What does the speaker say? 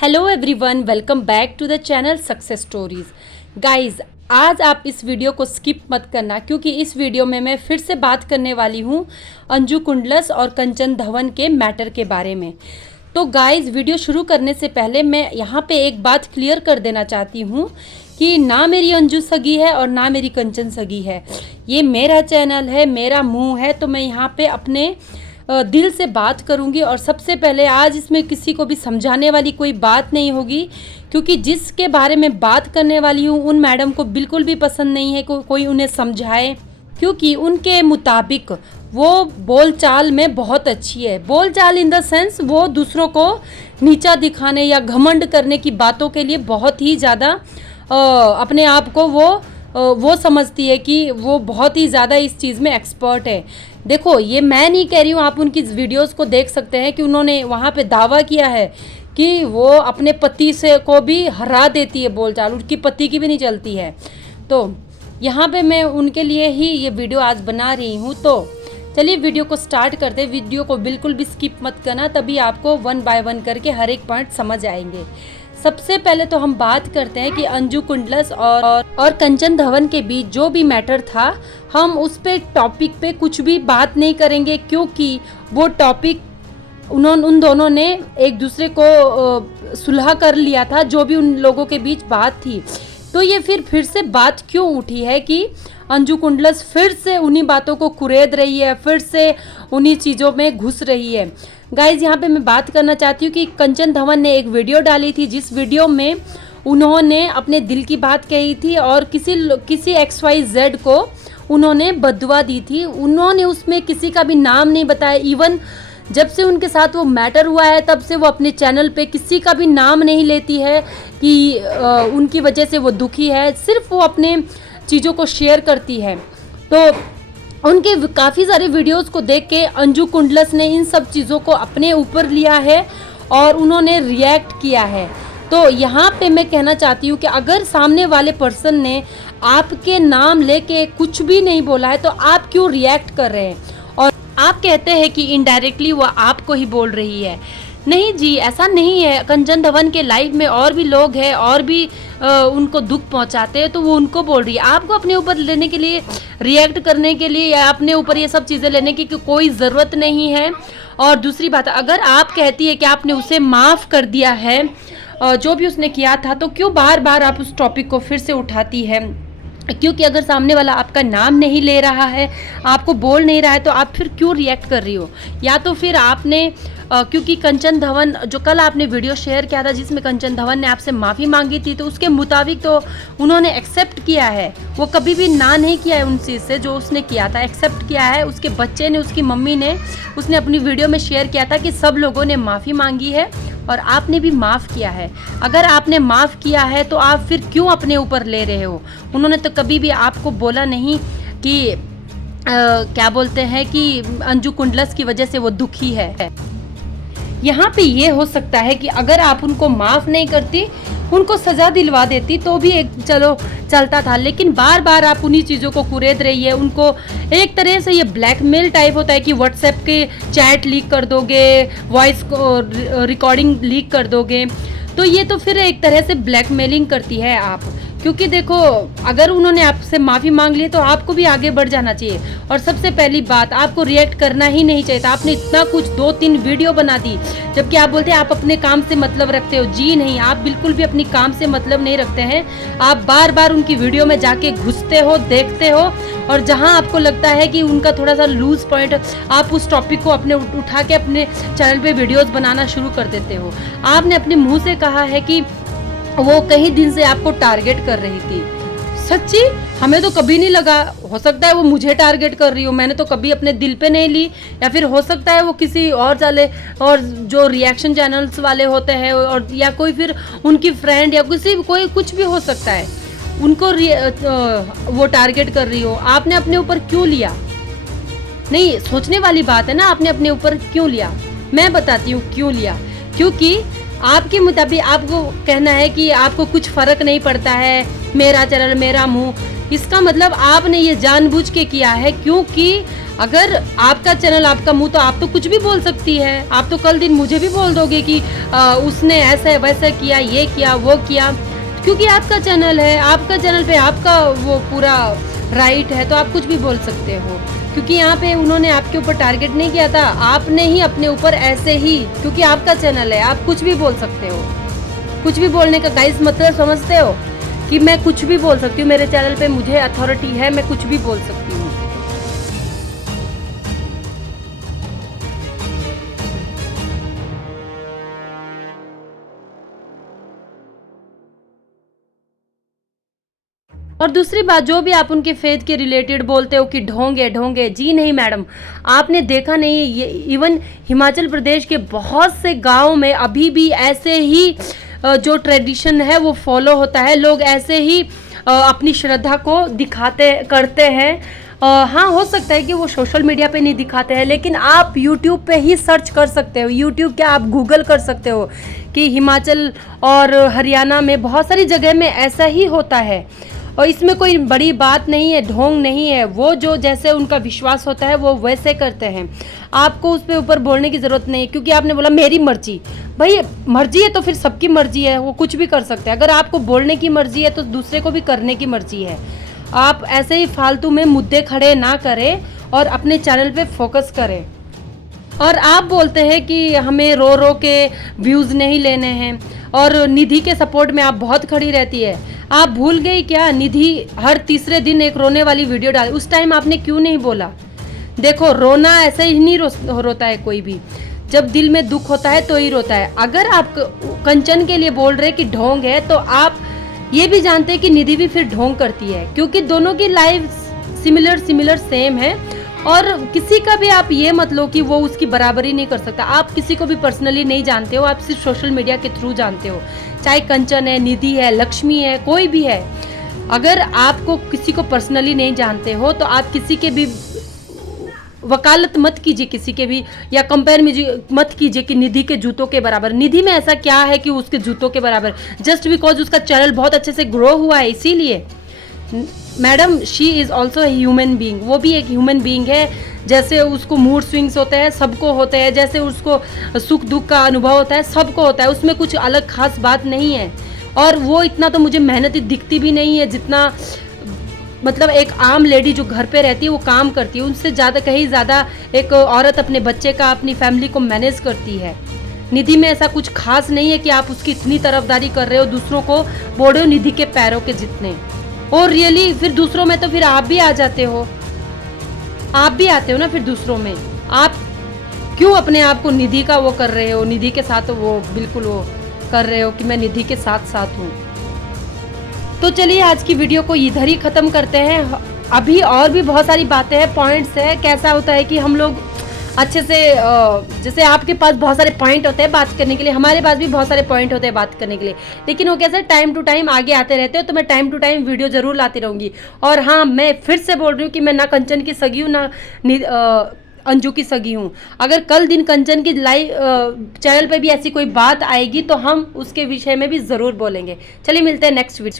Hello everyone, welcome back to the channel success stories. Guys, आज आप इस video को स्किप मत करना क्योंकि इस वीडियो में मैं फिर से बात करने वाली हूँ अंजू कुंडलस और कंचन धवन के मैटर के बारे में। तो गाइज, वीडियो शुरू करने से पहले मैं यहाँ पे एक बात क्लियर कर देना चाहती हूँ कि ना मेरी अंजू सगी है और ना मेरी कंचन सगी है। ये मेरा चैनल है, मेरा मुँह है, तो मैं यहाँ पे अपने दिल से बात करूंगी। और सबसे पहले आज इसमें किसी को भी समझाने वाली कोई बात नहीं होगी क्योंकि जिसके बारे में बात करने वाली हूँ उन मैडम को बिल्कुल भी पसंद नहीं है कोई उन्हें समझाए, क्योंकि उनके मुताबिक वो बोलचाल में बहुत अच्छी है। बोलचाल इन द सेंस वो दूसरों को नीचा दिखाने या घमंड करने की बातों के लिए बहुत ही ज़्यादा अपने आप को वो समझती है कि वो बहुत ही ज़्यादा इस चीज़ में एक्सपर्ट है। देखो, ये मैं नहीं कह रही हूँ, आप उनकी वीडियोस को देख सकते हैं कि उन्होंने वहाँ पे दावा किया है कि वो अपने पति से को भी हरा देती है बोलचाल, उनकी पति की भी नहीं चलती है। तो यहाँ पे मैं उनके लिए ही ये वीडियो आज बना रही हूँ। तो चलिए वीडियो को स्टार्ट करते हैं। वीडियो को बिल्कुल भी स्किप मत करना, तभी आपको वन बाय वन करके हर एक पॉइंट समझ आएंगे। सबसे पहले तो हम बात करते हैं कि अंजू कुंडलस और कंचन धवन के बीच जो भी मैटर था, हम उस पे टॉपिक पे कुछ भी बात नहीं करेंगे क्योंकि वो टॉपिक उन दोनों ने एक दूसरे को सुलह कर लिया था, जो भी उन लोगों के बीच बात थी। तो ये फिर से बात क्यों उठी है कि अंजू कुंडलस फिर से उन्हीं बातों को कुरेद रही है, फिर से उन्हीं चीज़ों में घुस रही है। गाइज, यहाँ पे मैं बात करना चाहती हूँ कि कंचन धवन ने एक वीडियो डाली थी जिस वीडियो में उन्होंने अपने दिल की बात कही थी और किसी XYZ को उन्होंने बददुआ दी थी। उन्होंने उसमें किसी का भी नाम नहीं बताया। इवन जब से उनके साथ वो मैटर हुआ है तब से वो अपने चैनल पे किसी का भी नाम नहीं लेती है कि उनकी वजह से वो दुखी है। सिर्फ वो अपने चीज़ों को शेयर करती है। तो उनके काफ़ी सारे वीडियोस को देख के अंजू कुंडलस ने इन सब चीज़ों को अपने ऊपर लिया है और उन्होंने रिएक्ट किया है। तो यहाँ पे मैं कहना चाहती हूँ कि अगर सामने वाले पर्सन ने आपके नाम लेके कुछ भी नहीं बोला है तो आप क्यों रिएक्ट कर रहे हैं? और आप कहते हैं कि इनडायरेक्टली वो आपको ही बोल रही है। नहीं जी, ऐसा नहीं है। कंचन धवन के लाइफ में और भी लोग हैं और भी उनको दुख पहुंचाते हैं, तो वो उनको बोल रही है। आपको अपने ऊपर लेने के लिए, रिएक्ट करने के लिए या अपने ऊपर ये सब चीज़ें लेने की कोई ज़रूरत नहीं है। और दूसरी बात, अगर आप कहती है कि आपने उसे माफ़ कर दिया है जो भी उसने किया था, तो क्यों बार बार आप उस टॉपिक को फिर से उठाती है? क्योंकि अगर सामने वाला आपका नाम नहीं ले रहा है, आपको बोल नहीं रहा है, तो आप फिर क्यों रिएक्ट कर रही हो? या तो फिर आपने क्योंकि कंचन धवन, जो कल आपने वीडियो शेयर किया था जिसमें कंचन धवन ने आपसे माफ़ी मांगी थी, तो उसके मुताबिक तो उन्होंने एक्सेप्ट किया है। वो कभी भी ना नहीं किया है उन चीज़ से जो उसने किया था, एक्सेप्ट किया है। उसके बच्चे ने, उसकी मम्मी ने, उसने अपनी वीडियो में शेयर किया था कि सब लोगों ने माफ़ी मांगी है और आपने भी माफ़ किया है। अगर आपने माफ़ किया है तो आप फिर क्यों अपने ऊपर ले रहे हो? उन्होंने तो कभी भी आपको बोला नहीं कि क्या बोलते हैं कि अंजू कुंडलस की वजह से वो दुखी है। यहाँ पे ये हो सकता है कि अगर आप उनको माफ़ नहीं करती, उनको सज़ा दिलवा देती तो भी एक चलो चलता था, लेकिन बार बार आप उन्हीं चीज़ों को कुरेद रही है। उनको एक तरह से ये ब्लैकमेल टाइप होता है कि व्हाट्सएप के चैट लीक कर दोगे, वॉइस रिकॉर्डिंग लीक कर दोगे, तो ये तो फिर एक तरह से ब्लैकमेलिंग करती है आप। क्योंकि देखो, अगर उन्होंने आपसे माफ़ी मांग ली तो आपको भी आगे बढ़ जाना चाहिए। और सबसे पहली बात, आपको रिएक्ट करना ही नहीं चाहिए था। आपने इतना कुछ 2-3 वीडियो बना दी, जबकि आप बोलते हैं आप अपने काम से मतलब रखते हो। जी नहीं, आप बिल्कुल भी अपनी काम से मतलब नहीं रखते हैं। आप बार बार उनकी वीडियो में जाके घुसते हो, देखते हो, और जहां आपको लगता है कि उनका थोड़ा सा लूज पॉइंट, आप उस टॉपिक को अपने उठा के अपने चैनल पे वीडियोस बनाना शुरू कर देते हो। आपने अपने मुंह से कहा है कि वो कई दिन से आपको टारगेट कर रही थी। सच्ची हमें तो कभी नहीं लगा। हो सकता है वो मुझे टारगेट कर रही हो, मैंने तो कभी अपने दिल पे नहीं ली। या फिर हो सकता है वो किसी और चले, और जो रिएक्शन चैनल्स वाले होते हैं, और या कोई फिर उनकी फ्रेंड या कोई कुछ भी हो सकता है, उनको वो टारगेट कर रही हो। आपने अपने ऊपर क्यों लिया? नहीं, सोचने वाली बात है ना, आपने अपने ऊपर क्यों लिया? मैं बताती हूँ क्यों लिया। क्योंकि आपके मुताबिक आपको कहना है कि आपको कुछ फ़र्क नहीं पड़ता है, मेरा चैनल मेरा मुंह। इसका मतलब आपने ये जानबूझ के किया है क्योंकि अगर आपका चैनल आपका मुंह, तो आप तो कुछ भी बोल सकती है। आप तो कल दिन मुझे भी बोल दोगे कि उसने ऐसे वैसे किया, ये किया, वो किया, क्योंकि आपका चैनल है, आपका चैनल पे आपका वो पूरा राइट है, तो आप कुछ भी बोल सकते हो। क्योंकि यहाँ पे उन्होंने आपके ऊपर टारगेट नहीं किया था, आपने ही अपने ऊपर ऐसे ही, क्योंकि आपका चैनल है, आप कुछ भी बोल सकते हो। कुछ भी बोलने का गाइस मतलब समझते हो कि मैं कुछ भी बोल सकती हूँ, मेरे चैनल पे मुझे अथॉरिटी है, मैं कुछ भी बोल सकती हूँ। और दूसरी बात, जो भी आप उनके फेथ के रिलेटेड बोलते हो कि ढोंगे ढोंगे, जी नहीं मैडम, आपने देखा नहीं, ये इवन हिमाचल प्रदेश के बहुत से गांव में अभी भी ऐसे ही जो ट्रेडिशन है वो फॉलो होता है। लोग ऐसे ही अपनी श्रद्धा को दिखाते करते हैं। हाँ, हो सकता है कि वो सोशल मीडिया पे नहीं दिखाते हैं, लेकिन आप यूट्यूब पे ही सर्च कर सकते हो। यूट्यूब क्या, आप गूगल कर सकते हो कि हिमाचल और हरियाणा में बहुत सारी जगह में ऐसा ही होता है। और इसमें कोई बड़ी बात नहीं है, ढोंग नहीं है। वो जो जैसे उनका विश्वास होता है वो वैसे करते हैं। आपको उस पे ऊपर बोलने की ज़रूरत नहीं, क्योंकि आपने बोला मेरी मर्जी। भाई मर्जी है तो फिर सबकी मर्जी है, वो कुछ भी कर सकते हैं। अगर आपको बोलने की मर्जी है तो दूसरे को भी करने की मर्जी है। आप ऐसे ही फालतू में मुद्दे खड़े ना करें और अपने चैनल पे फोकस करें। और आप बोलते हैं कि हमें रो रो के व्यूज़ नहीं लेने हैं, और निधि के सपोर्ट में आप बहुत खड़ी रहती है। आप भूल गई क्या, निधि हर तीसरे दिन एक रोने वाली वीडियो डाली, उस टाइम आपने क्यों नहीं बोला? देखो, रोना ऐसे ही नहीं रोता है कोई भी, जब दिल में दुख होता है तो ही रोता है। अगर आप कंचन के लिए बोल रहे कि ढोंग है, तो आप ये भी जानते हैं कि निधि भी फिर ढोंग करती है, क्योंकि दोनों की लाइफ सिमिलर सेम है। और किसी का भी आप ये मत लो कि वो उसकी बराबरी नहीं कर सकता। आप किसी को भी पर्सनली नहीं जानते हो, आप सिर्फ सोशल मीडिया के थ्रू जानते हो। चाहे कंचन है, निधि है, लक्ष्मी है, कोई भी है। अगर आपको किसी को पर्सनली नहीं जानते हो तो आप किसी के भी वकालत मत कीजिए, किसी के भी, या कंपेयर मत कीजिए कि निधि के जूतों के बराबर। निधि में ऐसा क्या है कि उसके जूतों के बराबर? जस्ट बिकॉज उसका चैनल बहुत अच्छे से ग्रो हुआ है इसीलिए। Madam, she is also human being, वो भी एक ह्यूमन बींग है। जैसे उसको मूड स्विंग्स होते हैं, सबको होते हैं। जैसे उसको सुख दुख का अनुभव होता है, सबको होता है। उसमें कुछ अलग खास बात नहीं है। और वो इतना तो मुझे मेहनती दिखती भी नहीं है जितना मतलब एक आम लेडी जो घर पे रहती है वो काम करती है, उनसे ज़्यादा, कहीं ज़्यादा एक औरत अपने बच्चे का, अपनी फैमिली को मैनेज करती है। निधि में ऐसा कुछ खास नहीं है कि आप उसकी इतनी तरफदारी कर रहे हो, दूसरों को बोल रहे हो निधि के पैरों के जितने। और रियली फिर दूसरों में तो फिर आप भी आ जाते हो, आप भी आते हो ना फिर दूसरों में। आप क्यों अपने आप को निधि का वो कर रहे हो, निधि के साथ वो बिल्कुल वो कर रहे हो कि मैं निधि के साथ साथ हूँ। तो चलिए आज की वीडियो को इधर ही ख़त्म करते हैं। अभी और भी बहुत सारी बातें हैं, पॉइंट्स है। कैसा होता है कि हम लोग अच्छे से, जैसे आपके पास बहुत सारे पॉइंट होते हैं बात करने के लिए, हमारे पास भी बहुत सारे पॉइंट होते हैं बात करने के लिए, लेकिन वो कैसे टाइम टू टाइम आगे आते रहते हो। तो मैं टाइम टू टाइम वीडियो ज़रूर लाती रहूँगी। और हाँ, मैं फिर से बोल रही हूँ कि मैं ना कंचन की सगी हूँ, ना अंजू की सगी हूँ। अगर कल दिन कंचन की लाइव चैनल पे भी ऐसी कोई बात आएगी तो हम उसके विषय में भी ज़रूर बोलेंगे। चलिए मिलते हैं नेक्स्ट वीडियो।